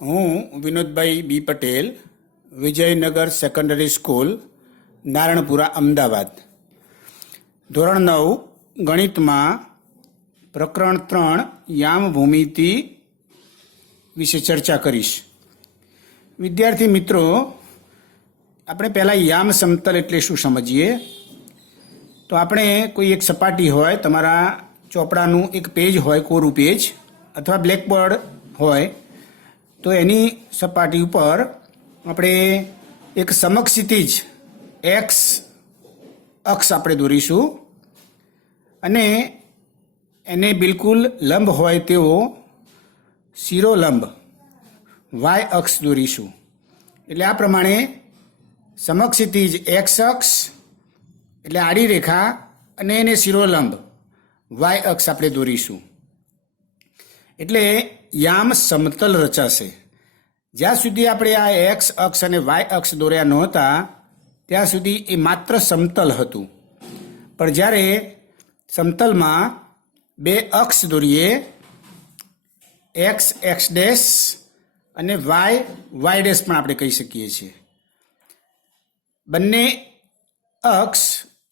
હું વિનોદભાઈ બી Patel, Vijaynagar secondary school, Naranpura, Ahmedabad. ધોરણ 9 ગણિતમાં પ્રકરણ 3 યામ ભૂમિતિ વિશે ચર્ચા કરીશ. વિદ્યાર્થી મિત્રો, આપણે પહેલાં યામ સમતલ એટલે શું સમજીએ. તો આપણે કોઈ એક સપાટી હોય, તમારા ચોપડાનું એક પેજ હોય, કોરું પેજ અથવા બ્લેકબોર્ડ હોય, તો એની સપાટી ઉપર આપણે એક સમક્ષિતિજ એક્સ અક્ષ આપણે દોરીશું અને એને બિલકુલ લંબ હોય તેવો શિરોલંબ વાય અક્ષ દોરીશું. એટલે આ પ્રમાણે સમક્ષિતિજ એક્સ અક્ષ એટલે આડી રેખા અને એને શિરોલંબ વાય અક્ષ આપણે દોરીશું. એટલે યામ સમતલ રચાશે. જ્યાં સુધી આપણે આ એક્સ અક્ષ અને વાય અક્ષ દોર્યા નહોતા ત્યાં સુધી એ માત્ર સમતલ હતું. પણ જ્યારે સમતલમાં બે અક્ષ દોરીએ, એક્સ એક્સ ડેશ અને વાય વાય ડેશ પણ આપણે કહી શકીએ છીએ, બંને અક્ષ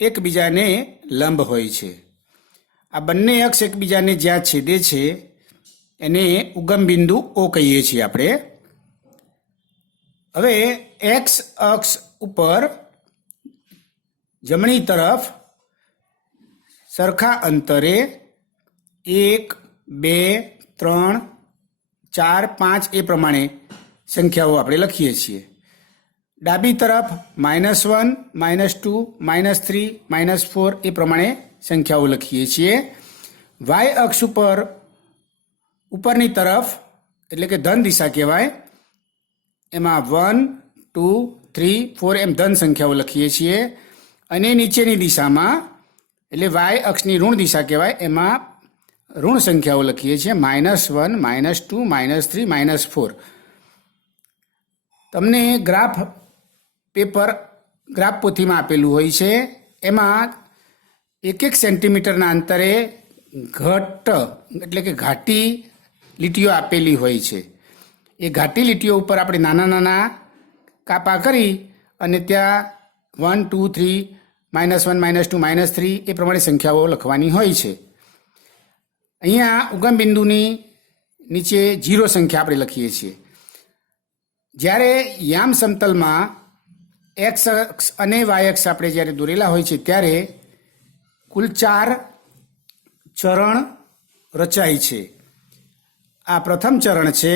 એકબીજાને લંબ હોય છે. આ બંને અક્ષ એકબીજાને જ્યાં છેદે છે એને ઉગમ બિંદુ ઓ કહીએ છીએ આપણે. હવે એક્સ અક્ષ ઉપર જમણી તરફ સરખા અંતરે 1, 2, 3, 4, 5 એ પ્રમાણે સંખ્યાઓ આપણે લખીએ છીએ. ડાબી તરફ -1, -2, -3, -4 એ પ્રમાણે સંખ્યાઓ લખીએ છીએ. વાય અક્ષ ઉપર ઉપરની તરફ એટલે કે ધન દિશા કહેવાય, એમાં 1, 2, 3, 4 એમ ધન સંખ્યાઓ લખીએ છીએ. અને નીચેની દિશામાં એટલે વાય અક્ષની ઋણ દિશા કહેવાય, એમાં ઋણ સંખ્યાઓ લખીએ છીએ, -1, -2, -3, -4. તમને ગ્રાફ પેપર ગ્રાફ પોથીમાં આપેલું હોય છે, એમાં 1 સેન્ટીમીટરના અંતરે ઘટ એટલે કે ઘાટી લીટીઓ આપેલી હોય છે. એ ઘાટી લીટીઓ ઉપર આપણે નાના નાના કાપા કરી અને ત્યાં 1, 2, 3, -1, -2, -3 એ પ્રમાણે સંખ્યાઓ લખવાની હોય છે. અહીંયા ઉગમ બિંદુની નીચે 0 સંખ્યા આપણે લખીએ છીએ. જ્યારે યામ સમતલમાં એક્સ અક્ષ અને વાય અક્ષ આપણે જ્યારે દોરેલા હોય છે ત્યારે કુલ 4 ચરણ રચાય છે. આ પ્રથમ ચરણ છે,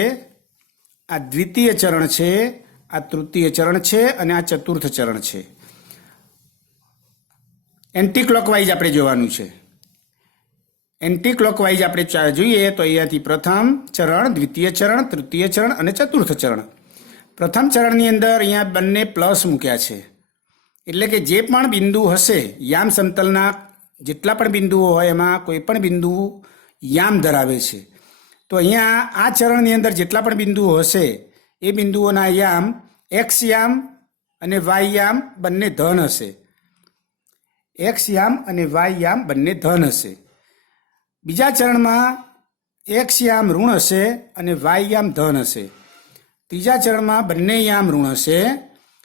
આ દ્વિતીય ચરણ છે, આ તૃતીય ચરણ છે અને આ ચતુર્થ ચરણ છે. એન્ટી ક્લોકવાઇઝ આપણે જોવાનું છે. એન્ટી ક્લોકવાઇઝ આપણે જોઈએ તો અહીંયાથી પ્રથમ ચરણ, દ્વિતીય ચરણ, તૃતીય ચરણ અને ચતુર્થ ચરણ. પ્રથમ ચરણની અંદર અહીંયા બંને પ્લસ મૂક્યા છે. એટલે કે જે પણ બિંદુ હશે, યામ સમતલના જેટલા પણ બિંદુઓ હોય એમાં કોઈ પણ બિંદુ યામ ધરાવે છે. તો અહીંયા આ ચરણની અંદર જેટલા પણ બિંદુઓ હશે એ બિંદુઓના યામ એક્સ યામ અને વાય યામ બંને ધન હશે. એક્સ યામ અને વાય યામ બંને ધન હશે. બીજા ચરણમાં એક્સ યામ ઋણ હશે અને વાય યામ ધન હશે. ત્રીજા ચરણમાં બંને યામ ઋણ હશે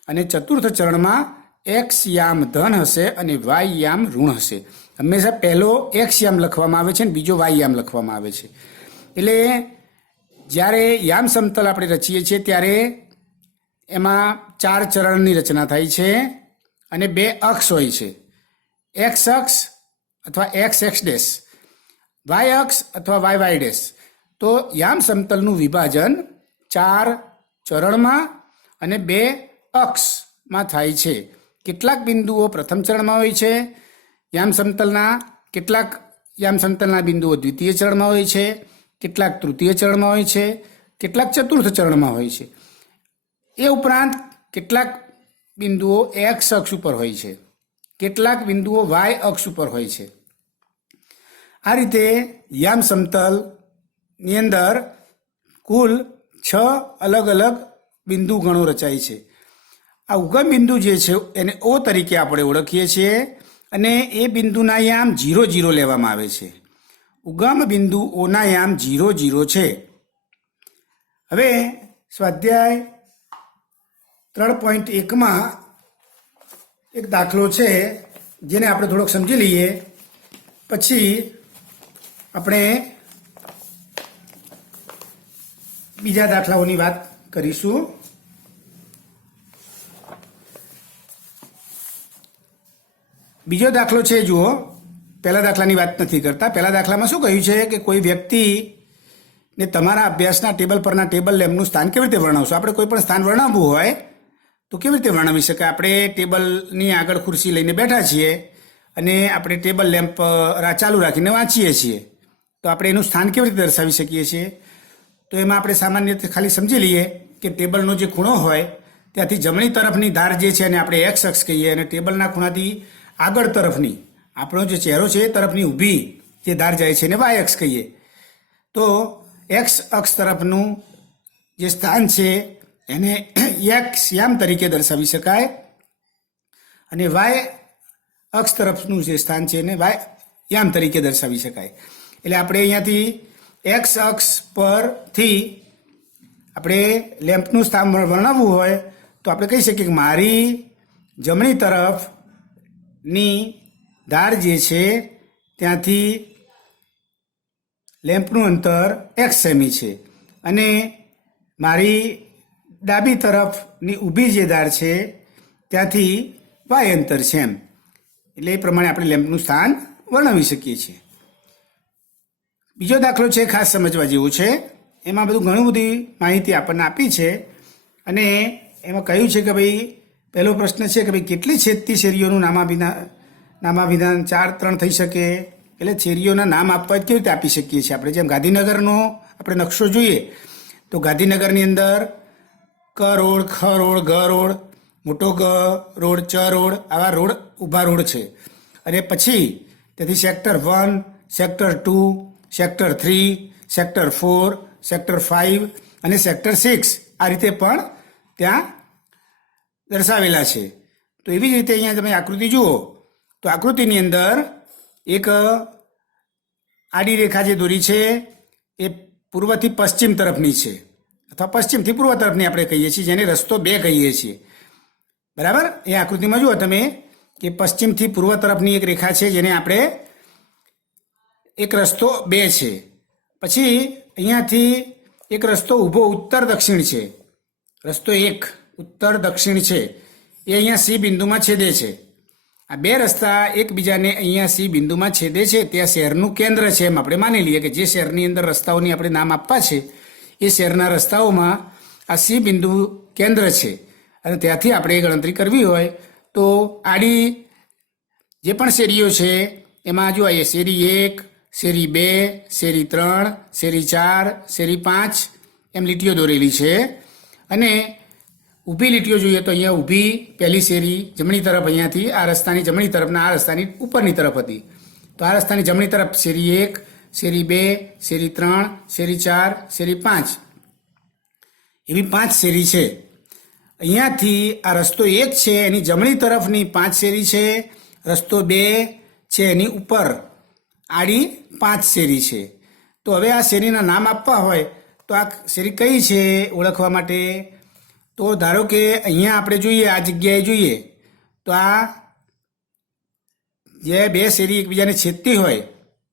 અને ચતુર્થ ચરણમાં એક્સ યામ ધન હશે અને વાય યામ ઋણ હશે. હંમેશા પહેલો એક્સ યામ લખવામાં આવે છે અને બીજો વાય યામ લખવામાં આવે છે. એટલે જ્યારે યામ સમતલ આપણે રચીએ છીએ ત્યારે એમાં 4 ચરણની રચના થાય છે અને 2 અક્ષ હોય છે, એક્સ અક્ષ અથવા એક્સ એક્સ ડેશ, વાય અક્ષ અથવા વાય વાય ડેશ. તો યામ સમતલનું વિભાજન 4 ચરણમાં અને 2 અક્ષમાં થાય છે. કેટલાક બિંદુઓ પ્રથમ ચરણમાં હોય છે યામ સમતલના, કેટલાક યામ સમતલના બિંદુઓ દ્વિતીય ચરણમાં હોય છે, કેટલાક તૃતીય ચરણમાં હોય છે, કેટલાક ચતુર્થ ચરણમાં હોય છે. એ ઉપરાંત કેટલાક બિંદુઓ એક્સ અક્ષ ઉપર હોય છે, કેટલાક બિંદુઓ વાય અક્ષ ઉપર હોય છે. આ રીતે યામ સમતલની અંદર કુલ 6 અલગ અલગ બિંદુ ગણો રચાય છે. આ ઉગમ બિંદુ જે છે એને ઓ તરીકે આપણે ઓળખીએ છીએ અને એ બિંદુના યામ 0, 0 લેવામાં આવે છે. ઉગમ બિંદુ ઓના યામ 0, 0 છે. હવે સ્વાધ્યાય 3.1માં એક દાખલો છે જેને આપણે થોડોક સમજી લઈએ, પછી આપણે બીજા દાખલાઓની વાત કરીશું. બીજો દાખલો છે, જુઓ. પહેલા દાખલાની વાત નથી કરતા. પહેલા દાખલામાં શું કહ્યું છે કે કોઈ વ્યક્તિને તમારા અભ્યાસના ટેબલ પરના ટેબલ લેમ્પનું સ્થાન કેવી રીતે વર્ણવશો? આપણે કોઈ પણ સ્થાન વર્ણવવું હોય તો કેવી રીતે વર્ણવી શકાય? આપણે ટેબલની આગળ ખુરશી લઈને બેઠા છીએ અને આપણે ટેબલ લેમ્પ ચાલુ રાખીને વાંચીએ છીએ, તો આપણે એનું સ્થાન કેવી રીતે દર્શાવી શકીએ છીએ? તો એમાં આપણે સામાન્ય રીતે ખાલી સમજી લઈએ કે ટેબલનો જે ખૂણો હોય ત્યાંથી જમણી તરફની ધાર જે છે એને આપણે એક્સ અક્ષ કહીએ, અને ટેબલના ખૂણાથી આગળ તરફની આપણો જે ચહેરો છે એ તરફની ઊભી જે ધાર જાય છે એને વાય અક્ષ કહીએ. તો એક્સ અક્ષ તરફનું જે સ્થાન છે એને એક્સ યામ તરીકે દર્શાવી શકાય, અને વાય અક્ષ તરફનું જે સ્થાન છે એને વાય યામ તરીકે દર્શાવી શકાય. એટલે આપણે અહીંયાથી એક્સ અક્ષ પરથી આપણે લેમ્પનું સ્થાન વર્ણવવું હોય તો આપણે કહી શકીએ કે મારી જમણી તરફની ધાર જે છે ત્યાંથી લેમ્પનું અંતર એક્સ સેમી છે, અને મારી ડાબી તરફની ઊભી જે ધાર છે ત્યાંથી વાય અંતર છે એમ. એટલે એ પ્રમાણે આપણે લેમ્પનું સ્થાન વર્ણવી શકીએ છીએ. બીજો દાખલો છે, ખાસ સમજવા જેવું છે. એમાં ઘણું બધી માહિતી આપણને આપી છે, અને એમાં કહ્યું છે કે ભાઈ પહેલો પ્રશ્ન છે કે ભાઈ કેટલી છેદતી શેરીઓનું નામાભિધાન 4-3 થઈ શકે? એટલે શેરીઓના નામ આપવા કેવી રીતે આપી શકીએ છીએ આપણે? જેમ ગાંધીનગરનો આપણે નકશો જોઈએ તો ગાંધીનગરની અંદર ક રોડ, ખ રોડ, ગ રોડ, મોટો ગ રોડ, ચ રોડ, આવા રોડ ઊભા રોડ છે. અને પછી તેથી sector 1, sector 2, sector 3, sector 4, sector 5 અને સેક્ટર 6 આ રીતે પણ ત્યાં દર્શાવેલા છે. તો એવી જ રીતે અહીંયા તમે આકૃતિ જુઓ તો આકૃતિની અંદર એક આડી રેખા જે દોરી છે એ પૂર્વથી પશ્ચિમ તરફની છે, અથવા પશ્ચિમથી પૂર્વ તરફની આપણે કહીએ છીએ, જેને રસ્તો 2 કહીએ છીએ. બરાબર? એ આકૃતિમાં જુઓ તમે કે પશ્ચિમથી પૂર્વ તરફની એક રેખા છે જેને આપણે એક રસ્તો 2 છે. પછી અહીંયાથી એક રસ્તો ઊભો ઉત્તર દક્ષિણ છે, રસ્તો 1 ઉત્તર દક્ષિણ છે, એ અહીંયા સી બિંદુમાં છેદે છે. આ 2 રસ્તા એકબીજાને અહીંયા સી બિંદુમાં છેદે છે, ત્યાં શહેરનું કેન્દ્ર છે એમ આપણે માની લઈએ કે જે શહેરની અંદર રસ્તાઓની આપણે નામ આપવા છે એ શહેરના રસ્તાઓમાં આ સી બિંદુ કેન્દ્ર છે, અને ત્યાંથી આપણે ગણતરી કરવી હોય તો આડી જે પણ શેરીઓ છે એમાં જો આવીએ શેરી 1, શેરી 2, શેરી 3, શેરી 4, શેરી 5 એમ લીટીઓ દોરેલી છે. અને ઊભી લીટીઓ જોઈએ તો અહીંયા ઊભી પહેલી શેરી જમણી તરફ અહીંયાથી આ રસ્તાની જમણી તરફના આ રસ્તાની ઉપરની તરફ હતી, તો આ રસ્તાની જમણી તરફ શેરી 1, શેરી 2, શેરી 3, શેરી 4, શેરી 5 એવી 5 શેરી છે. અહીંયાથી આ રસ્તો 1 છે એની જમણી તરફની 5 શેરી છે, રસ્તો 2 છે એની ઉપર આડી 5 શેરી છે. તો હવે આ શેરીના નામ આપવા હોય તો આ શેરી કઈ છે ઓળખવા માટે? તો ધારો કે અહીંયા આપણે જોઈએ, આ જગ્યાએ જોઈએ તો આ જે 2 શેરી એકબીજાને છેદતી હોય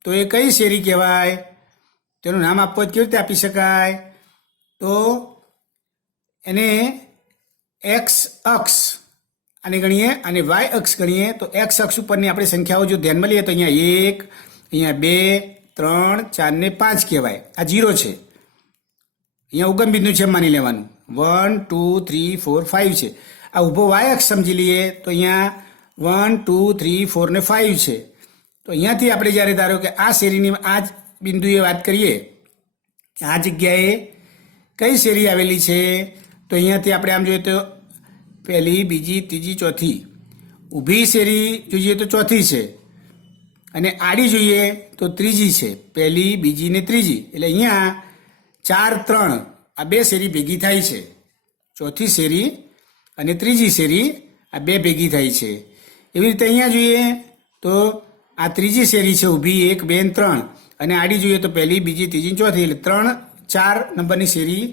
તો એ કઈ શેરી કહેવાય? તેનું નામ આપવું કેવી રીતે આપી શકાય? તો એને એક્સ અક્ષ આને ગણીએ અને વાય અક્ષ ગણીએ. તો એક્સ અક્ષ ઉપરની આપણે સંખ્યાઓ જો ધ્યાનમાં લઈએ તો અહીંયા 1, અહીંયા 2, 3, 4 ને 5 કહેવાય. આ 0 છે, અહીંયા ઉગમ બિંદુ છે માની લેવાનું. 1, 2, 3, 4, 5 છે. આ ઊભો વાય અક્ષ સમજી લઈએ તો અહીંયા 1, 2, 3, 4 ને 5 છે. તો અહીંયાથી આપણે જ્યારે ધારો કે આ શેરીની આ જ બિંદુએ વાત કરીએ, આ જગ્યાએ કઈ શેરી આવેલી છે, તો અહીંયાથી આપણે આમ જોઈએ તો પહેલી, બીજી, ત્રીજી, ચોથી. ઊભી શેરી જોઈએ તો ચોથી છે, અને આડી જોઈએ તો ત્રીજી છે, પહેલી, બીજી ને ત્રીજી. એટલે અહીંયા 4, 3 આ 2 શેરી ભેગી થાય છે, ચોથી શેરી અને ત્રીજી શેરી આ 2 ભેગી થાય છે. એવી રીતે અહીંયા જોઈએ તો આ ત્રીજી શેરી છે ઊભી 1, 2 અને 3, અને આડી જોઈએ તો પહેલી, બીજી, ત્રીજી, ચોથી. એટલે 3, 4 નંબરની શેરી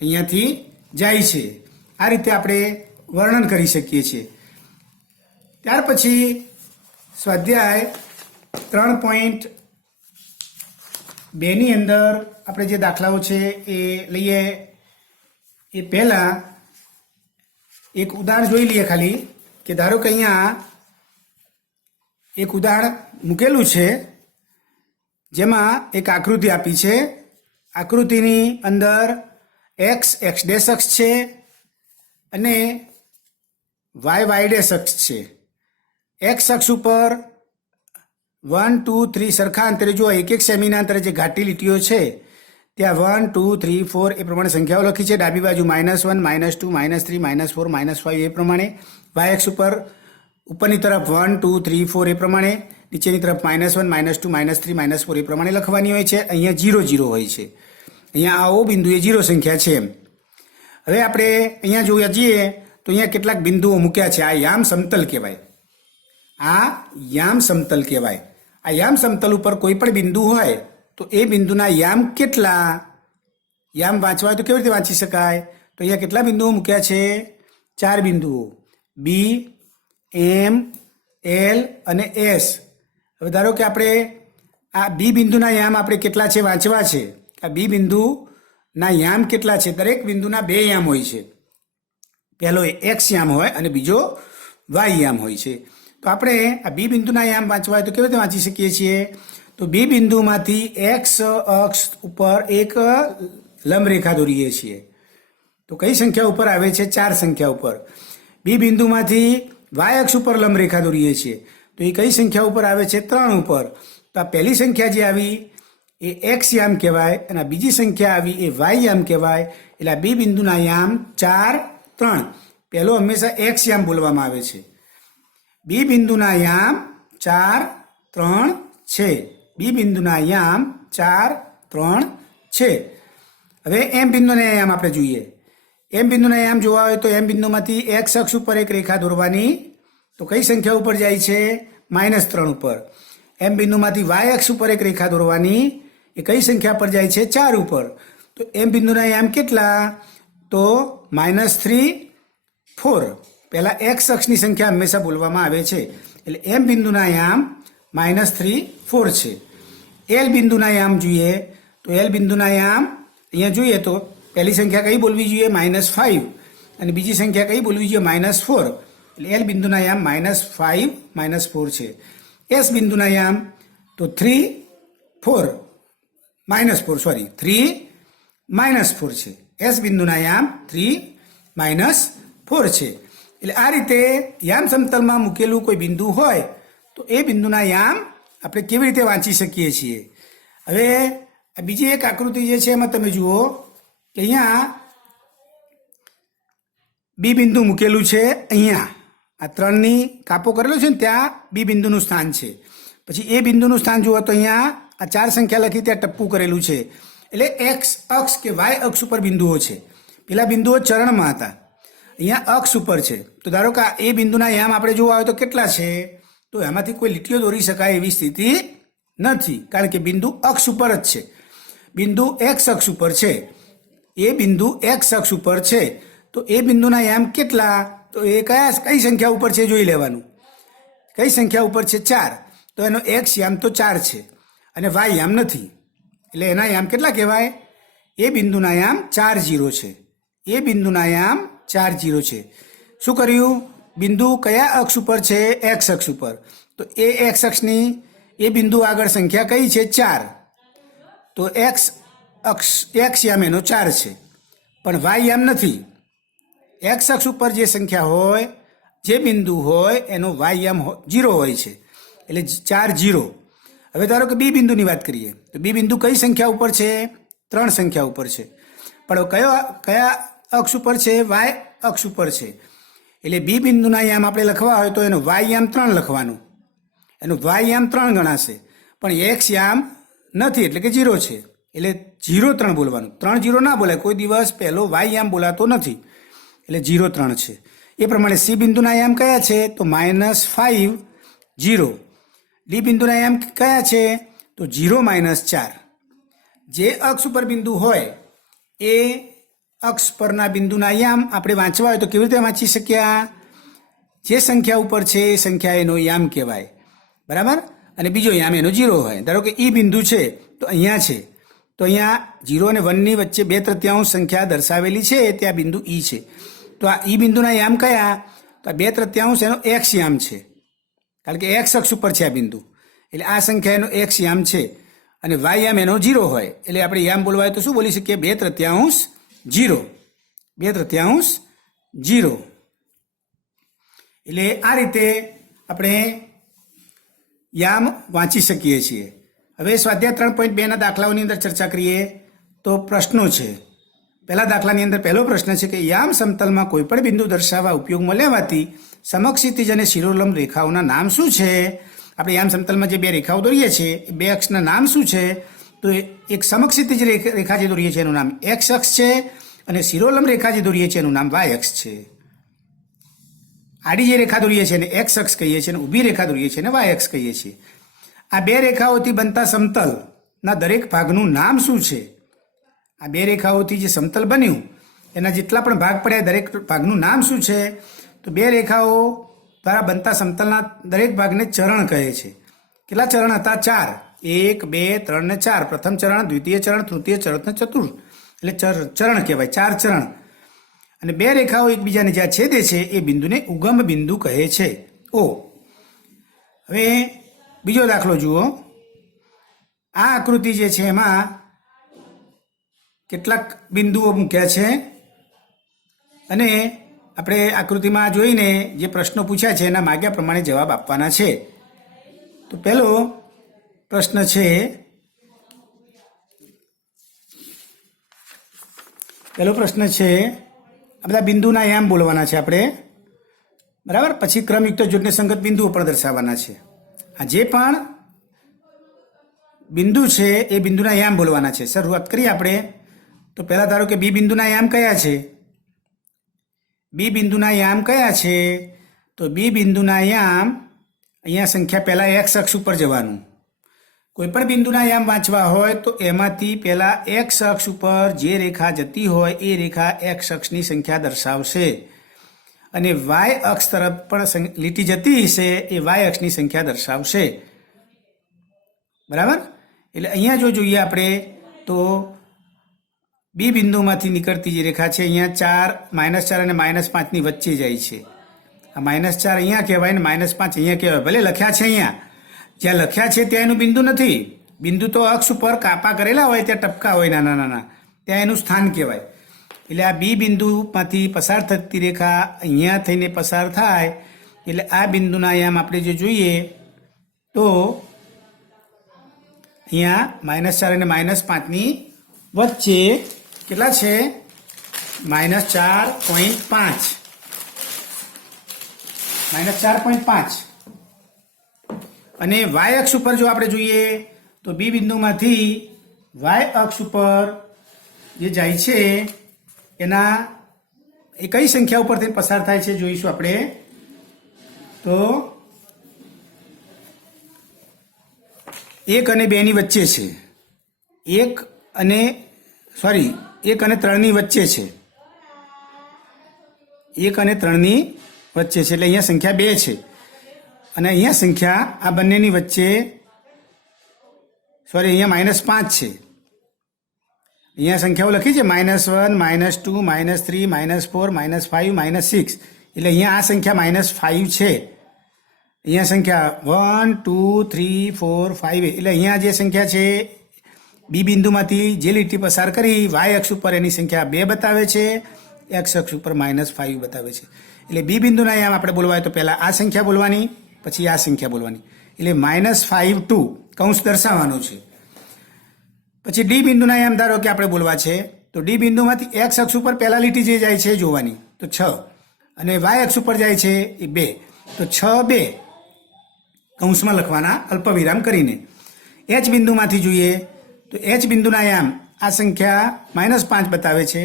અહીંયાથી જાય છે. આ રીતે આપણે વર્ણન કરી શકીએ છીએ. ત્યાર પછી સ્વાધ્યાય 3.2ની અંદર આપણે જે દાખલાઓ છે એ લઈએ. એ પહેલાં એક ઉદાહરણ જોઈ લઈએ. ખાલી કે ધારો કે અહીંયા એક ઉદાહરણ મૂકેલું છે જેમાં એક આકૃતિ આપી છે. આકૃતિની અંદર એક્સ ડેશ અક્ષ છે અને વાય ડેશ અક્ષ છે. એક્સ અક્ષ ઉપર 1, 2, 3 સરખા અંતરે જો એક સેમીના અંતરે જે ઘાટી લીટીઓ છે ત્યાં 1, 2, 3, 4 એ પ્રમાણે સંખ્યાઓ લખી છે. ડાબી બાજુ -1, -2, -3, -4, -5 એ પ્રમાણે. વાય અક્ષ ઉપર ઉપરની તરફ 1, 2, 3, 4 એ પ્રમાણે, નીચેની તરફ -1, -2, -3, -4 એ પ્રમાણે લખવાની હોય છે. અહીંયા 0, 0 હોય છે. અહીંયા આ ઓ બિંદુએ 0 સંખ્યા છે. હવે આપણે અહીંયા જોવા જઈએ તો અહીંયા કેટલાક બિંદુઓ મૂક્યા છે. આ યામ સમતલ કહેવાય. આ યામ સમતલ કહેવાય. આ યામ સમતલ ઉપર કોઈ પણ બિંદુ હોય તો એ બિંદુના યામ કેટલા, યામ વાંચવા હોય તો કેવી રીતે વાંચી શકાય? તો અહીંયા કેટલા બિંદુઓ મૂક્યા છે? 4 બિંદુઓ, બી, એમ, એલ અને એસ. હવે ધારો કે આપણે આ બી બિંદુના યામ આપણે કેટલા છે વાંચવા છે. આ બી બિંદુના યામ કેટલા છે? દરેક બિંદુના 2 યામ હોય છે. પહેલો એક્સ યામ હોય અને બીજો વાય યામ હોય છે. તો આપણે આ બી બિંદુના યામ વાંચવા હોય તો કેવી રીતે વાંચી શકીએ છીએ? તો બી બિંદુમાંથી એક્સ અક્ષ ઉપર એક લંબરેખા દોરીએ છીએ. તો કઈ સંખ્યા ઉપર આવે છે? 4 સંખ્યા ઉપર. બી બિંદુમાંથી વાય અક્ષ ઉપર લંબરેખા દોરીએ છીએ તો એ કઈ સંખ્યા ઉપર આવે છે? 3 ઉપર. તો આ પહેલી સંખ્યા જે આવી એ એક્સ યામ કહેવાય અને આ બીજી સંખ્યા આવી એ વાય યામ કહેવાય. એટલે આ બી બિંદુના યામ 4, 3. પહેલો હંમેશા એક્સ યામ બોલવામાં આવે છે. બી બિંદુના યામ 4, 3 છે. બી બિંદુના યામ 4, 3 છે. હવે એમ બિંદુના યામ આપણે જોઈએ. એમ બિંદુના યામ જોવા હોય તો એમ બિંદુમાંથી એક્સ અક્ષ ઉપર એક રેખા દોરવાની. તો કઈ સંખ્યા ઉપર જાય છે? -3 ઉપર. એમ બિંદુમાંથી વાય અક્ષ ઉપર એક રેખા દોરવાની. એ કઈ સંખ્યા પર જાય છે? 4 ઉપર. તો એમ બિંદુના યામ કેટલા? તો -3, 4. પહેલા એક્સ અક્ષની સંખ્યા હંમેશા બોલવામાં આવે છે. એટલે એમ બિંદુના યામ -3, 4 છે. એલ બિંદુના યામ જોઈએ તો એલ બિંદુના યામ અહીંયા જોઈએ તો પહેલી સંખ્યા કઈ બોલવી જોઈએ? -5 અને બીજી સંખ્યા કઈ બોલવી જોઈએ? -4. એટલે એલ બિંદુના યામ -5, -4 છે. એસ બિંદુના યામ તો 3, 4, -4 3, -4 છે. એસ બિંદુના યામ 3, -4 છે. એટલે આ રીતે યામ સમતલમાં મૂકેલું કોઈ બિંદુ હોય તો એ બિંદુના યામ આપણે કેવી રીતે વાંચી શકીએ છીએ. હવે બીજી એક આકૃતિ જે છે એમાં તમે જુઓ કે અહીંયા બી બિંદુ મૂકેલું છે. અહીંયા આ 3ની કાપો કરેલો છે ને ત્યાં બી બિંદુનું સ્થાન છે. પછી એ બિંદુનું સ્થાન જુઓ તો અહીંયા આ 4 સંખ્યા લખી ત્યાં ટપ્પું કરેલું છે. એટલે એક્સ અક્ષ કે વાય અક્ષ ઉપર બિંદુઓ છે. પેલા બિંદુઓ ચરણમાં હતા, અહીંયા અક્ષ ઉપર છે. તો ધારો કે એ બિંદુના યામ આપણે જોવા હોય તો કેટલા છે? તો એમાંથી કોઈ લીટીઓ દોરી શકાય એવી સ્થિતિ નથી, કારણ કે બિંદુ અક્ષ ઉપર જ છે. બિંદુ એક્સ અક્ષ ઉપર છે. એ બિંદુ એક્સ અક્ષ ઉપર છે. તો એ બિંદુના યામ કેટલા? તો એ કઈ સંખ્યા ઉપર છે જોઈ લેવાનું. કઈ સંખ્યા ઉપર છે? 4. તો એનો એક્સ યામ તો 4 છે અને વાય યામ નથી. એટલે એના યામ કેટલા કહેવાય? એ બિંદુના યામ 4, 0 છે. એ બિંદુના યામ 4, 0 છે. શું કર્યું? બિંદુ કયા અક્ષ ઉપર છે? એક્સ અક્ષ ઉપર. તો એ એક્સ અક્ષની એ બિંદુ આગળ સંખ્યા કઈ છે? 4. તો એક્સ યામ એનો 4 છે પણ વાય યામ નથી. એક્સ અક્ષ ઉપર જે સંખ્યા હોય, જે બિંદુ હોય એનો વાય યામ 0 હોય છે. એટલે 4, 0. હવે ધારો કે બી બિંદુની વાત કરીએ તો બી બિંદુ કઈ સંખ્યા ઉપર છે? 3 સંખ્યા ઉપર છે. પણ કયા અક્ષ ઉપર છે? વાય અક્ષ ઉપર છે. એટલે બી બિંદુના યામ આપણે લખવા હોય તો એનો વાય યામ 3 લખવાનું. એનું વાય યામ 3 ગણાશે પણ એક્સ યામ નથી એટલે કે 0 છે. એટલે 0, 3 બોલવાનું. 3, 0 ના બોલાય. કોઈ દિવસ પહેલો વાય યામ બોલાતો નથી. એટલે 0, 3 છે. એ પ્રમાણે સી બિંદુના યામ કયા છે? તો -5, 0. ડી બિંદુના યામ કયા છે? તો 0, -4. જે અક્ષ ઉપર બિંદુ હોય એ અક્ષ પરના બિંદુના યામ આપણે વાંચવા હોય તો કેવી રીતે વાંચી શક્યા? જે સંખ્યા ઉપર છે એ સંખ્યા એનો યામ કહેવાય, બરાબર? અને બીજો યામ એનો 0 હોય. ધારો કે ઈ બિંદુ છે તો અહીંયા છે, તો અહીંયા 0 અને 1ની વચ્ચે 2/3 સંખ્યા દર્શાવેલી છે, ત્યાં બિંદુ ઈ છે. તો આ ઈ બિંદુના યામ કયા? તો આ 2/3 એનો એક્સ યામ છે, કારણ કે એક્સ અક્ષ ઉપર છે આ બિંદુ, એટલે આ સંખ્યા એનો એક્સ યામ છે. અને વાય યામ એનો 0 હોય, એટલે આપણે યામ બોલવા હોય તો શું બોલી શકીએ? 2/3 0, 2/3 0. એટલે આ રીતે આપણે યામ વાંચી શકીએ છીએ. હવે સ્વાધ્યાય 3.2ના દાખલાઓની અંદર ચર્ચા કરીએ તો પ્રશ્નો છે. પહેલા દાખલાની અંદર પહેલો પ્રશ્ન છે કે યામ સમતલમાં કોઈ પણ બિંદુ દર્શાવવા ઉપયોગમાં લેવાતી સમક્ષિતિજ અને શિરોલંબ રેખાઓના નામ શું છે? આપણે યામ સમતલમાં જે બે રેખાઓ દોરીએ છીએ એ બે અક્ષના નામ શું છે? તો એક સમક્ષિતિજ રેખા જે દોરીએ છીએ એનું નામ એક્સ અક્ષ છે, અને શિરોલંબ રેખા જે દોરીએ છીએ એનું નામ વાય અક્ષ છે. આડી જે રેખા દોરીએ છીએ એને એક્સ અક્ષ કહીએ છીએ, અને ઊભી રેખા દોરીએ છીએ એને વાય અક્ષ કહીએ છીએ. આ બે રેખાઓથી બનતા સમતલના દરેક ભાગનું નામ શું છે? આ બે રેખાઓથી જે સમતલ બન્યું એના જેટલા પણ ભાગ પડ્યા દરેક ભાગનું નામ શું છે? તો બે રેખાઓ દ્વારા બનતા સમતલના દરેક ભાગને ચરણ કહે છે. કેટલા ચરણ હતા? 4. 1, 2, 3 ને 4. પ્રથમ ચરણ, દ્વિતીય ચરણ, તૃતીય ચરણ ને ચતુર્થ, એટલે ચરણ કહેવાય, 4 ચરણ. અને બે રેખાઓ એકબીજાને જ્યાં છેદે છે એ બિંદુને ઉગમ બિંદુ કહે છે. હવે બીજો દાખલો જુઓ. આ આકૃતિ જે છે એમાં કેટલાક બિંદુઓ મૂક્યા છે, અને આપણે આકૃતિમાં જોઈને જે પ્રશ્નો પૂછ્યા છે એના માગ્યા પ્રમાણે જવાબ આપવાના છે. તો પહેલો પ્રશ્ન છે, આ બધા બિંદુના યામ બોલવાના છે આપણે, બરાબર? પછી ક્રમયુક્ત જોડને સંગત બિંદુઓ પણ દર્શાવવાના છે. આ જે પણ બિંદુ છે એ બિંદુના યામ બોલવાના છે. શરૂઆત કરીએ આપણે. તો પહેલાં ધારો કે બી બિંદુના યામ કયા છે? બી બિંદુના યામ કયા છે? તો બી બિંદુના યામ, અહીંયા સંખ્યા પહેલાં એક્સ અક્ષ ઉપર જવાનું. કોઈ પણ બિંદુના યામ વાંચવા હોય તો એમાંથી પહેલાં એક્સ અક્ષ ઉપર જે રેખા જતી હોય એ રેખા એક્સ અક્ષની સંખ્યા દર્શાવશે, અને વાય અક્ષ તરફ પણ લીટી જતી હશે એ વાય અક્ષની સંખ્યા દર્શાવશે, બરાબર? એટલે અહીંયા જો જોઈએ આપણે તો બી બિંદુમાંથી નીકળતી જે રેખા છે અહીંયા -4 અને -5ની વચ્ચે જાય છે. આ -4 અહીંયા કહેવાય ને -5 અહીંયા કહેવાય. ભલે લખ્યા છે અહીંયા, જ્યાં લખ્યા છે ત્યાં એનું બિંદુ નથી. બિંદુ તો અક્ષ ઉપર કાપા કરેલા હોય, ત્યાં ટપકા હોય નાના નાના, ત્યાં એનું સ્થાન કહેવાય. એટલે આ બી બિંદુમાંથી પસાર થતી રેખા અહીંયા થઈને પસાર થાય, એટલે આ બિંદુના યામ આપણે જે જોઈએ તો અહીંયા -4 અને -5ની વચ્ચે કેટલા છે? -4.5. -4.5. અને વાય અક્ષ ઉપર જો આપણે જોઈએ તો બી બિંદુમાંથી વાય અક્ષ ઉપર જે જાય છે એના એ કઈ સંખ્યા ઉપરથી પસાર થાય છે જોઈશું આપણે. તો 1 અને 2ની વચ્ચે છે. 1 અને 3ની વચ્ચે છે. 1 અને 3ની વચ્ચે છે, એટલે અહીંયા સંખ્યા 2 છે. અને અહીંયા સંખ્યા આ બંનેની વચ્ચે, અહીંયા -5 છે. અહીંયા સંખ્યાઓ લખી છે -1, -2, -3, -4, -5, -6. એટલે અહીંયા આ સંખ્યા -5 છે. અહીંયા સંખ્યા 1, 2, 3, 4, 5. એટલે અહીંયા જે સંખ્યા છે બી બિંદુમાંથી જે લીટી પસાર કરી વાય અક્ષ ઉપર એની સંખ્યા 2 બતાવે છે, એક્સ અક્ષ ઉપર -5 બતાવે છે. એટલે બી બિંદુના યામ આપણે બોલવા હોય તો પહેલાં આ સંખ્યા બોલવાની, પછી આ સંખ્યા બોલવાની. એટલે -5 2 કૌંસ દર્શાવવાનું છે. પછી ડી બિંદુના યામ ધારો કે આપણે બોલવા છે, તો ડી બિંદુમાંથી એક્સ અક્ષ ઉપર પહેલા લીટી જે જાય છે જોવાની, તો 6, અને વાય અક્ષ ઉપર જાય છે એ 2, તો 6 2 કૌંસમાં લખવાના અલ્પવિરામ કરીને. એચ બિંદુમાંથી જોઈએ તો એચ બિંદુના યામ આ સંખ્યા -5 બતાવે છે,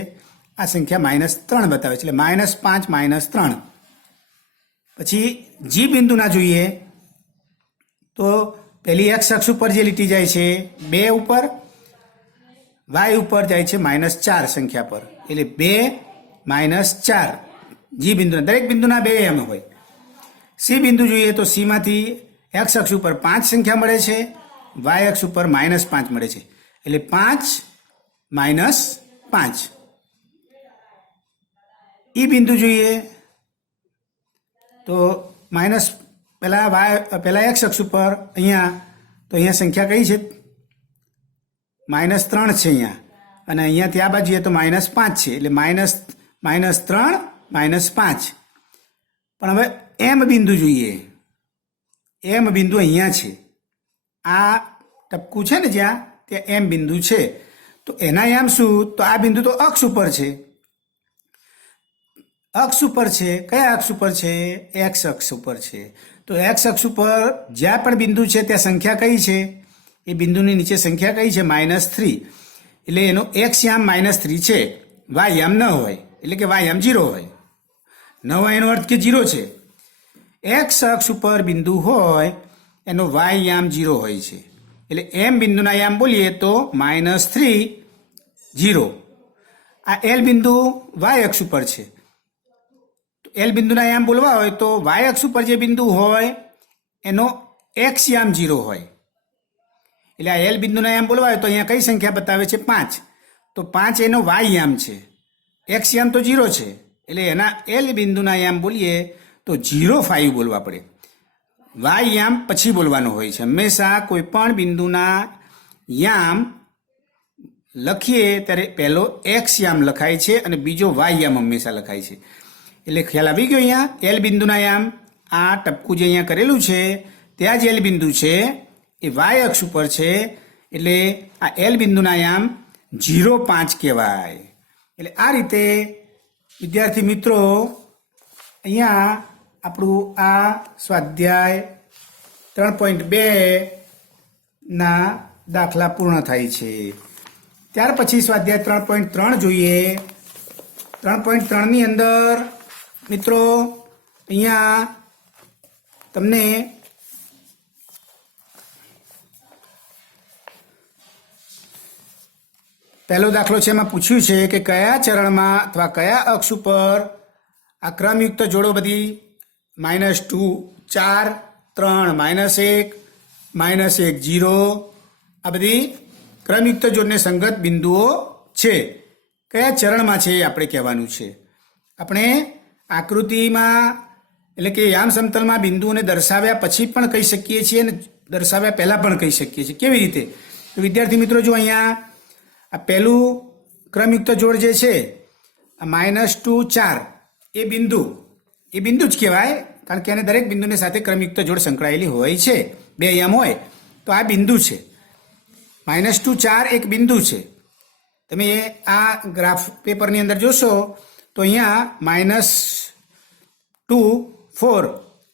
આ સંખ્યા -3 બતાવે છે, એટલે -5 -3. પછી જી બિંદુના જોઈએ તો પહેલી એક્સ અક્ષ ઉપર જે લીટી જાય છે 2 ઉપર, વાય ઉપર જાય છે -4 સંખ્યા પર, એટલે 2 - 4 જી બિંદુના દરેક બિંદુના 2 એમ હોય. સી બિંદુ જોઈએ તો સીમાંથી એક્સ અક્ષ ઉપર 5 સંખ્યા મળે છે, વાય અક્ષ ઉપર -5 મળે છે, એટલે 5 - 5. ઈ બિંદુ જોઈએ તો પહેલા એક્સ અક્ષ ઉપર અહીંયા સંખ્યા કઈ છે? -3 છે અહીંયા, અને અહીંયા ત્યાં બાજુ તો -5 છે, એટલે -3 -5. પણ હવે એમ બિંદુ જોઈએ. એમ બિંદુ અહીંયા છે, આ ટપકું છે ને જ્યાં, ત્યાં એમ બિંદુ છે. તો એના એમ શું? તો આ બિંદુ તો અક્ષ ઉપર છે. અક્ષ ઉપર છે. કયા અક્ષ ઉપર છે? એક્સ અક્ષ ઉપર છે. તો એક્સ અક્ષ ઉપર જ્યાં પણ બિંદુ છે ત્યાં સંખ્યા કઈ છે? એ બિંદુની નીચે સંખ્યા કઈ છે? -3. એટલે એનો એક્સ યામ -3 છે, વાય યામ ન હોય, એટલે કે વાય યામ 0 હોય. ન હોય એનો અર્થ કે 0 છે. એક્સ અક્ષ ઉપર બિંદુ હોય એનો વાય યામ 0 હોય છે, એટલે એમ બિંદુના યામ બોલીએ તો -3 0. આ એલ બિંદુ વાય અક્ષ ઉપર છે. એલ બિંદુના યામ બોલવા હોય તો વાય અક્ષ ઉપર જે બિંદુ હોય એનો એક્સ યામ 0 હોય. એટલે આ એલ બિંદુના યામ બોલવા હોય તો અહીંયા કઈ સંખ્યા બતાવે છે? 5. તો 5 એનો વાય યામ છે, એક્સ યામ તો 0 છે, એટલે એના એલ બિંદુના યામ બોલીએ તો 0,5 બોલવા પડે. વાય યામ પછી બોલવાનો હોય છે. હંમેશા કોઈ પણ બિંદુના યામ લખીએ ત્યારે પહેલો એક્સ યામ લખાય છે અને બીજો વાય યામ હંમેશા લખાય છે. એટલે ખ્યાલ આવી ગયો. અહીંયા એલ બિંદુના યામ, આ ટપકું જે અહીંયા કરેલું છે ત્યાં જ એલ બિંદુ છે, એ વાય અક્ષ ઉપર છે, એટલે આ એલ બિંદુના યામ 0,5 કહેવાય. એટલે આ રીતે વિદ્યાર્થી મિત્રો અહીંયા આપણું આ સ્વાધ્યાય 3.2 ના દાખલા પૂર્ણ થાય છે. ત્યાર પછી સ્વાધ્યાય 3.3 જોઈએ. 3.3 ની અંદર મિત્રો અહીંયા તમને પહેલો દાખલો છે, એમાં પૂછ્યું છે કે કયા ચરણમાં અથવા કયા અક્ષ ઉપર આ ક્રમયુક્ત જોડો બધી -2 4 3 -1 -1 0 આ બધી ક્રમયુક્ત જોડને સંગત બિંદુઓ છે, કયા ચરણમાં છે એ આપણે કહેવાનું છે. આપણે આકૃતિમાં એટલે કે યામ સમતલમાં બિંદુઓને દર્શાવ્યા પછી પણ કહી શકીએ છીએ અને દર્શાવ્યા પહેલાં પણ કહી શકીએ છીએ. કેવી રીતે? તો વિદ્યાર્થી મિત્રો જો અહીંયા આ પહેલું ક્રમયુક્ત જોડ જે છે આ -2 4 એ બિંદુ જ કહેવાય, કારણ કે એને દરેક બિંદુની સાથે ક્રમયુક્ત જોડ સંકળાયેલી હોય છે. 2 યામ હોય તો આ બિંદુ છે. -2 4 એક બિંદુ છે. તમે આ ગ્રાફ પેપરની અંદર જોશો તો અહીંયા -2 4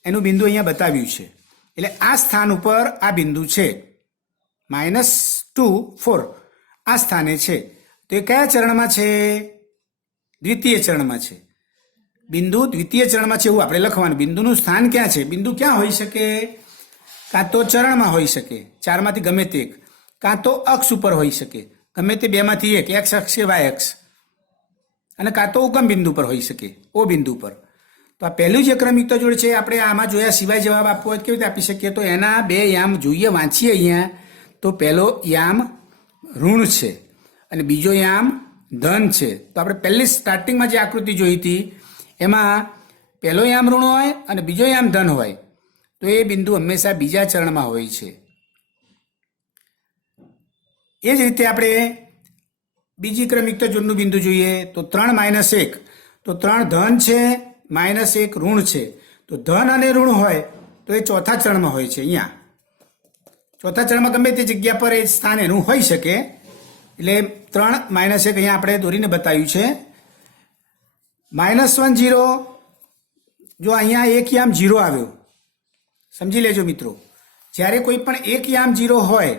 એનું બિંદુ અહીંયા બતાવ્યું છે, એટલે આ સ્થાન ઉપર આ બિંદુ છે. -2 4 આ સ્થાને છે. તો એ કયા ચરણમાં છે? દ્વિતીય ચરણમાં છે. બિંદુ દ્વિતીય ચરણમાં છે એવું આપણે લખવાનું. બિંદુનું સ્થાન ક્યાં છે? બિંદુ ક્યાં હોઈ શકે? કાં તો ચરણમાં હોઈ શકે, 4માંથી ગમે તે એક, કાં તો અક્ષ ઉપર હોઈ શકે, ગમે તે 2માંથી એક, એક્સ અક્ષ કે વાય અક્ષ, અને કાં તો ઉગમ બિંદુ પર હોઈ શકે, ઓ બિંદુ પર. તો આ પહેલું જે ક્રમયુક્ત જોડ છે આપણે આમાં જોયા સિવાય જવાબ આપવો હોય કેવી રીતે આપી શકીએ? તો એના 2 યામ જોઈએ, વાંચીએ અહીંયા. તો પહેલો યામ ઋણ છે અને બીજો યામ ધન છે. તો આપણે પહેલી સ્ટાર્ટિંગમાં જે આકૃતિ જોઈ હતી એમાં પહેલો યામ ઋણ હોય અને બીજો યામ ધન હોય, તો એ બિંદુ હંમેશા બીજા ચરણમાં હોય છે. એ જ રીતે આપણે બીજી ક્રમયુક્ત જોડનું બિંદુ જોઈએ તો 3 -1, તો 3 ધન છે, -1 ઋણ છે. તો ધન અને ઋણ હોય તો એ ચોથા ચરણમાં હોય છે. અહીંયા ચોથા ચરણમાં ગમે તે જગ્યા પર એ સ્થાન એનું હોઈ શકે, એટલે 3 - 1 અહીંયા આપણે દોરીને બતાવ્યું છે. -1 0, જો અહીંયા એક યામ 0 આવ્યો, સમજી લેજો મિત્રો. જ્યારે કોઈ પણ એક યામ 0 હોય,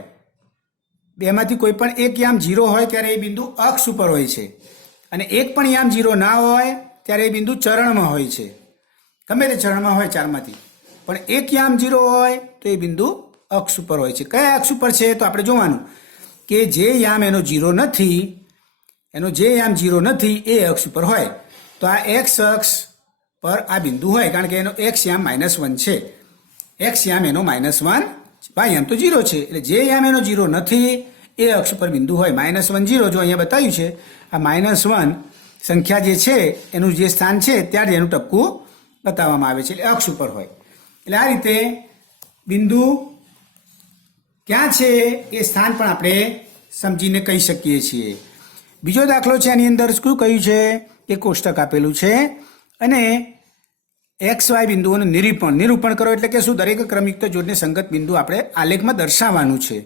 બેમાંથી કોઈ પણ એક યામ 0 હોય ત્યારે એ બિંદુ અક્ષ ઉપર હોય છે, અને એક પણ યામ 0 ના હોય ત્યારે એ બિંદુ ચરણમાં હોય છે. ગમે તે ચરણમાં હોય 4માંથી, પણ એક યામ 0 હોય તો એ બિંદુ અક્ષ ઉપર હોય છે. કયા અક્ષ ઉપર છે? તો આપણે જોવાનું કે જે યામ એનો 0 નથી, એનો જે યામ 0 નથી એ અક્ષ ઉપર હોય તો આ એક્સ અક્ષ પર આ બિંદુ હોય, કારણ કે એનો એક્સ યામ -1 છે. એક્સ યામ એનો -1, વાય યામ તો 0 છે, એટલે જે યામ એનો 0 નથી એ અક્ષ પર બિંદુ હોય. -1 0 જો અહીંયા બતાવ્યું છે, આ -1 સંખ્યા જે છે એનું જે સ્થાન છે ત્યાં જ એનું ટપકું બતાવવામાં આવે છે, એટલે અક્ષ ઉપર હોય. એટલે આ રીતે બિંદુ ક્યાં છે એ સ્થાન પણ આપણે સમજીને કહી શકીએ છીએ. બીજો દાખલો છે, આની અંદર શું કહ્યું છે કે કોષ્ટક આપેલું છે અને એક્સ વાય બિંદુઓનું નિરૂપણ કરો, એટલે કે શું દરેક ક્રમયુક્ત જોડને સંગત બિંદુ આપણે આલેખમાં દર્શાવવાનું છે.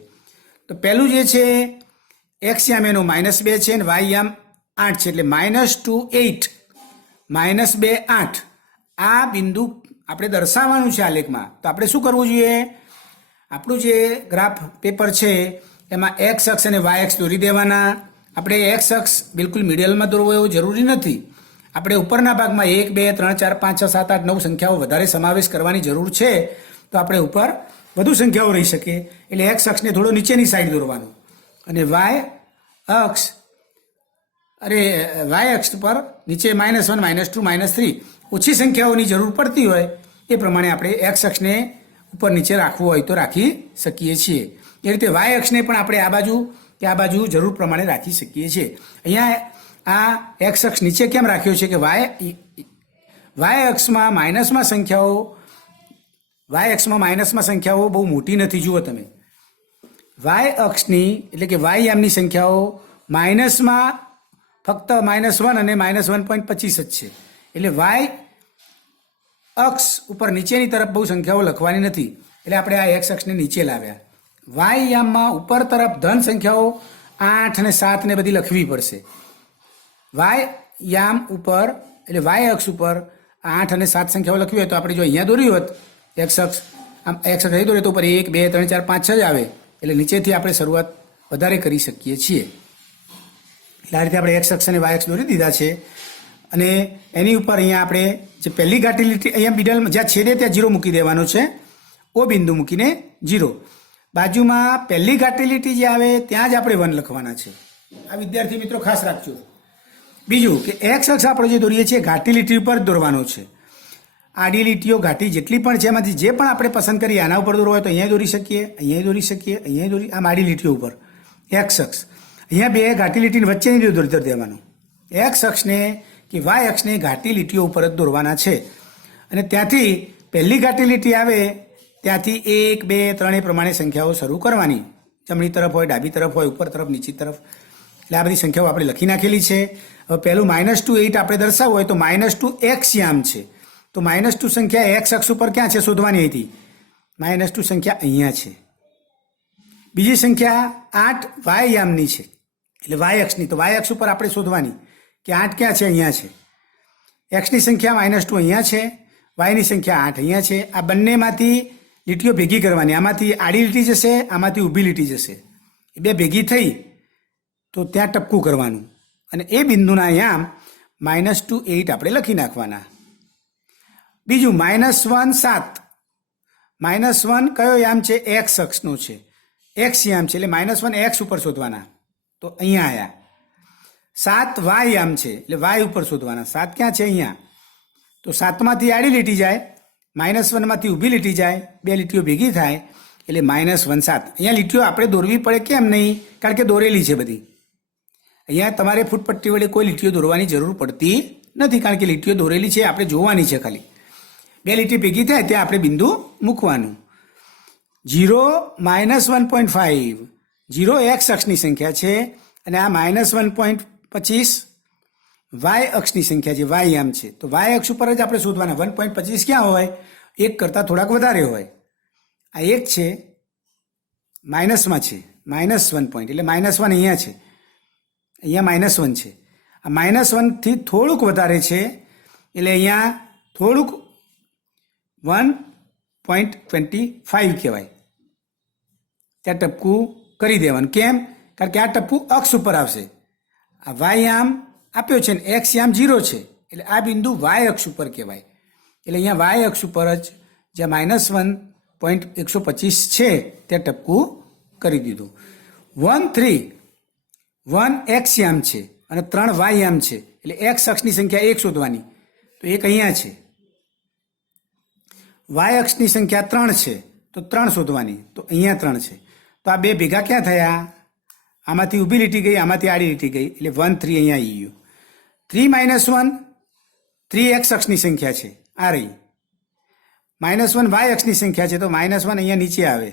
તો પહેલું જે છે એક્સ યામ એનો -2 છે અને વાય યામ 8 છે, એટલે -2 8 -2 8 આ બિંદુ આપણે દર્શાવવાનું છે આલેખમાં. તો આપણે શું કરવું જોઈએ? આપણું જે ગ્રાફ પેપર છે એમાં એક્સ અક્ષ અને વાય અક્ષ દોરી દેવાના. આપણે એક્સ અક્ષ બિલકુલ મિડલમાં દોરવો એવું જરૂરી નથી. આપણે ઉપરના ભાગમાં 1 2 3 4 5 6 7 8 9 સંખ્યાઓ વધારે સમાવેશ કરવાની જરૂર છે, તો આપણે ઉપર વધુ સંખ્યાઓ રહી શકે, એટલે એક્સ અક્ષને થોડો નીચેની સાઈડ દોરવાનું અને વાય અક્ષ પર નીચે -1 -2 -3 ઓછી સંખ્યાઓની જરૂર પડતી હોય એ પ્રમાણે આપણે એક્સ અક્ષને ઉપર નીચે રાખવું હોય તો રાખી શકીએ છીએ. એ રીતે વાય અક્ષને પણ આપણે આ બાજુ કે આ બાજુ જરૂર પ્રમાણે રાખી શકીએ છીએ. અહીંયા આ એક્સ અક્ષ નીચે કેમ રાખ્યો છે કે વાય અક્ષમાં માઇનસમાં સંખ્યાઓ બહુ મોટી નથી. જુઓ તમે, વાય અક્ષની એટલે કે વાય યામની સંખ્યાઓ માઇનસમાં ફક્ત -1 અને -1.25 જ છે, એટલે વાય અક્ષ ઉપર નીચેની તરફ બહુ સંખ્યાઓ લખવાની નથી, એટલે આપણે આ એક્સ અક્ષને નીચે લાવ્યા. વાય યામમાં ઉપર તરફ ધન સંખ્યાઓ 8 અને 7 ને બધી લખવી પડશે. વાય યામ ઉપર એટલે વાય અક્ષ ઉપર 8 અને 7 સંખ્યાઓ લખવી હોય તો આપણે જો અહીંયા દોર્યું હોત એક્સ અક્ષ, આમ એક્સ અક્ષ અહીં દોરીએ તો ઉપર 1 2 3 4 5 6 જ આવે, એટલે નીચેથી આપણે શરૂઆત વધારે કરી શકીએ છીએ. એટલે આ રીતે આપણે એક્સ અક્ષ અને વાય અક્ષ દોરી દીધા છે અને એની ઉપર અહીંયા આપણે જે પહેલી ઘાટી લીટી અહીંયા મિડલ જ્યાં છેદે ત્યાં 0 મૂકી દેવાનો છે, ઓ બિંદુ મૂકીને 0. બાજુમાં પહેલી ઘાટી લીટી જે આવે ત્યાં જ આપણે 1 લખવાના છે. આ વિદ્યાર્થી મિત્રો ખાસ રાખજો. બીજું કે એક્સ અક્ષ આપણે જે દોરીએ છીએ ઘાટી લીટી ઉપર દોરવાનો છે. આડી લીટીઓ ઘાટી જેટલી પણ છે એમાંથી જે પણ આપણે પસંદ કરીએ આના ઉપર દોરવો હોય તો અહીંયા દોરી શકીએ, અહીંયા દોરી શકીએ, અહીંયા દોરી, આમ આડી લીટીઓ ઉપર એક્સ અક્ષ. અહીંયા બે ઘાટી લીટીની વચ્ચેની દોરી દેવાનું. એક્સ અક્ષને કે વાય અક્ષને ઘાટી લીટીઓ ઉપર જ દોરવાના છે અને ત્યાંથી પહેલી ઘાટી લીટી આવે ત્યાંથી 1 2 3 એ પ્રમાણે સંખ્યાઓ શરૂ કરવાની. જમણી તરફ હોય, ડાબી તરફ હોય, ઉપર તરફ, નીચી તરફ, એટલે આ બધી સંખ્યાઓ આપણે લખી નાખેલી છે. હવે પહેલું -2 8 આપણે દર્શાવવું હોય તો -2 એક્સ યામ છે, તો -2 સંખ્યા એક્સ અક્ષ ઉપર ક્યાં છે શોધવાની હતી? -2 સંખ્યા અહીંયા છે. બીજી સંખ્યા 8 વાય યામની છે, એટલે વાય અક્ષની, તો વાય અક્ષ ઉપર આપણે શોધવાની કે 8 ક્યાં છે? અહીંયા છે. એક્સની સંખ્યા -2 અહીંયા છે, વાયની સંખ્યા 8 અહીંયા છે. આ બંનેમાંથી લીટીઓ ભેગી કરવાની, આમાંથી આડી લીટી જશે, આમાંથી ઊભી લીટી જશે, એ બે ભેગી થઈ તો ત્યાં ટપકું કરવાનું અને એ બિંદુના યામ -2 8 આપણે લખી નાખવાના. બીજું -1 7, -1 કયો યામ છે? એક્સ અક્ષનો છે, એક્સ યામ છે, એટલે -1 એક્સ ઉપર શોધવાના, તો અહીંયા આવ્યા. 7 વાય યામ છે, એટલે વાય ઉપર શોધવાના. 7 ક્યાં છે? અહીંયા. તો 7માંથી આડી લીટી જાય, -1માંથી ઊભી લીટી જાય, બે લીટીઓ ભેગી થાય એટલે -1 7. અહીંયા લીટીઓ આપણે દોરવી પડે કેમ નહીં? કારણ કે દોરેલી છે બધી. અહીંયા તમારે ફૂટપટ્ટી વડે કોઈ લીટીઓ દોરવાની જરૂર પડતી નથી, કારણ કે લીટીઓ દોરેલી છે, આપણે જોવાની છે ખાલી. બે લીટી ભેગી થાય ત્યાં આપણે બિંદુ મૂકવાનું. 0 -1.5, 0 એક્સ અક્ષની સંખ્યા છે અને આ -1.25 વાય અક્ષની સંખ્યા છે, વાય યામ છે, તો વાય અક્ષ ઉપર જ આપણે શોધવાના. 1.25 ક્યાં હોય? 1 કરતાં થોડાક વધારે હોય. આ 1 છે, માઇનસમાં છે, -1 પોઈન્ટ, એટલે -1 અહીંયા છે, અહીંયા -1 છે. આ -1થી થોડુંક વધારે છે એટલે અહીંયા થોડુંક 1.25 કહેવાય. ત્યાં ટપકું કરી દેવાનું. કેમ? કારણ કે આ ટપકું અક્ષ ઉપર આવશે. આ વાય યામ આપ્યો છે ને એક્સ યામ 0 છે, એટલે આ બિંદુ વાય અક્ષ ઉપર કહેવાય. એટલે અહીંયા વાય અક્ષ ઉપર જ જ્યાં -1.125 છે ત્યાં ટપકું કરી દીધું. 1 એક્સ યામ છે અને 3 વાય યામ છે, એટલે એક્સ અક્ષની સંખ્યા 1 શોધવાની, તો 1 અહીંયા છે. વાય અક્ષની સંખ્યા 3 છે, તો 3 શોધવાની, તો અહીંયા 3 છે. તો આ બે ભેગા ક્યાં થયા? આમાંથી ઊભી લીટી ગઈ, આમાંથી આડી લીટી ગઈ, એટલે 1 3 અહીંયા આવી ગયું. 3 -1 3 એક્સ અક્ષની સંખ્યા છે, આ રહી. -1 વાય અક્ષની સંખ્યા છે, તો -1 અહીંયા નીચે આવે,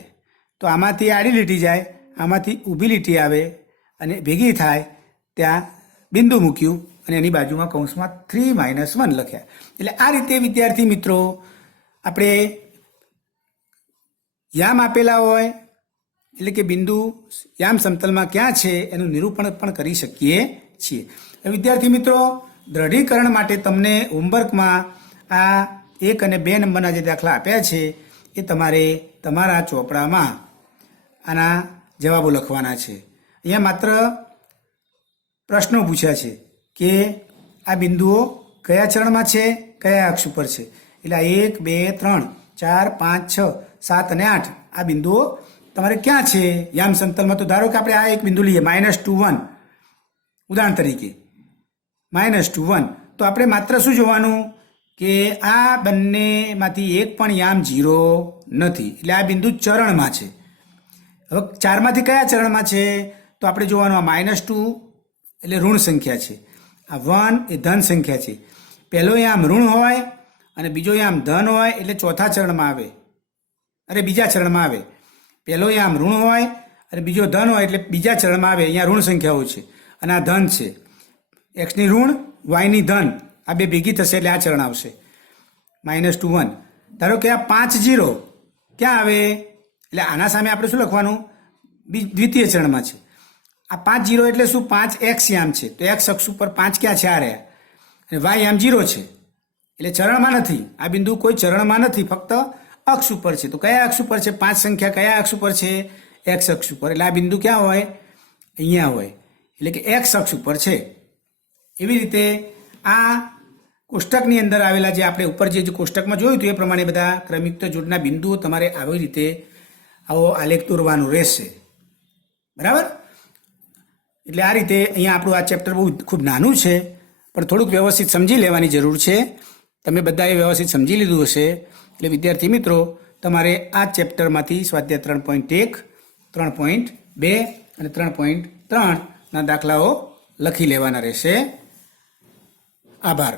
તો આમાંથી આડી લીટી જાય, આમાંથી ઊભી લીટી આવે અને ભેગી થાય, ત્યાં બિંદુ મૂક્યું અને એની બાજુમાં કૌંસમાં 3 - 1 લખ્યા. એટલે આ રીતે વિદ્યાર્થી મિત્રો આપણે યામ આપેલા હોય એટલે કે બિંદુ યામ સમતલમાં ક્યાં છે એનું નિરૂપણ પણ કરી શકીએ છીએ. વિદ્યાર્થી મિત્રો, દ્રઢીકરણ માટે તમને હોમવર્કમાં આ 1 અને 2 નંબરના જે દાખલા આપ્યા છે એ તમારે તમારા ચોપડામાં આના જવાબો લખવાના છે. અહીંયા માત્ર પ્રશ્નો પૂછ્યા છે કે આ બિંદુઓ કયા ચરણમાં છે, કયા અક્ષ ઉપર છે. એટલે 1 2 3 4 5 6 7 અને 8 આ બિંદુઓ તમારે ક્યાં છે યામ સમતલમાં. તો ધારો કે આપણે આ એક બિંદુ લઈએ -2 1, ઉદાહરણ તરીકે -2 1, તો આપણે માત્ર શું જોવાનું કે આ બંનેમાંથી એક પણ યામ 0 નથી, એટલે આ બિંદુ ચરણમાં છે. હવે 4માંથી કયા ચરણમાં છે? તો આપણે જોવાનું આ -2 એટલે ઋણ સંખ્યા છે, આ 1 એ ધન સંખ્યા છે. પહેલો યામ ઋણ હોય અને બીજો યામ ધન હોય એટલે ચોથા ચરણમાં આવે, બીજા ચરણમાં આવે. પહેલો યામ ઋણ હોય અને બીજો ધન હોય એટલે બીજા ચરણમાં આવે. અહીંયા ઋણ સંખ્યાઓ છે અને આ ધન છે. એક્સની ઋણ, વાયની ધન, આ બે ભેગી થશે એટલે આ ચરણ આવશે -2 1. ધારો કે આ 5 0 ક્યાં આવે? એટલે આના સામે આપણે શું લખવાનું? દ્વિતીય ચરણમાં છે. આ 5 0 એટલે શું? 5 એક્સ યામ છે, તો એક્સ અક્ષ ઉપર 5 ક્યાં છે? આ રહ્યા. અને વાય યામ 0 છે એટલે ચરણમાં નથી. આ બિંદુ કોઈ ચરણમાં નથી, ફક્ત અક્ષ ઉપર છે. તો કયા અક્ષ ઉપર છે? 5 સંખ્યા કયા અક્ષ ઉપર છે? એક્સ અક્ષ ઉપર. એટલે આ બિંદુ ક્યાં હોય? અહીંયા હોય, એટલે કે એક્સ અક્ષ ઉપર છે. એવી રીતે આ કોષ્ટકની અંદર આવેલા જે આપણે ઉપર જે કોષ્ટકમાં જોયું હતું એ પ્રમાણે બધા ક્રમિક જોડના બિંદુઓ તમારે આવી રીતે આવો આલેખ દોરવાનું રહેશે. બરાબર? એટલે આ રીતે અહીંયા આપણું આ ચેપ્ટર બહુ ખૂબ નાનું છે, પણ થોડુંક વ્યવસ્થિત સમજી લેવાની જરૂર છે. તમે બધાએ વ્યવસ્થિત સમજી લીધું હશે. એટલે વિદ્યાર્થી મિત્રો, તમારે આ ચેપ્ટરમાંથી સ્વાધ્યાય 3.1, 3.2 અને 3.3ના દાખલાઓ લખી લેવાના રહેશે. આભાર.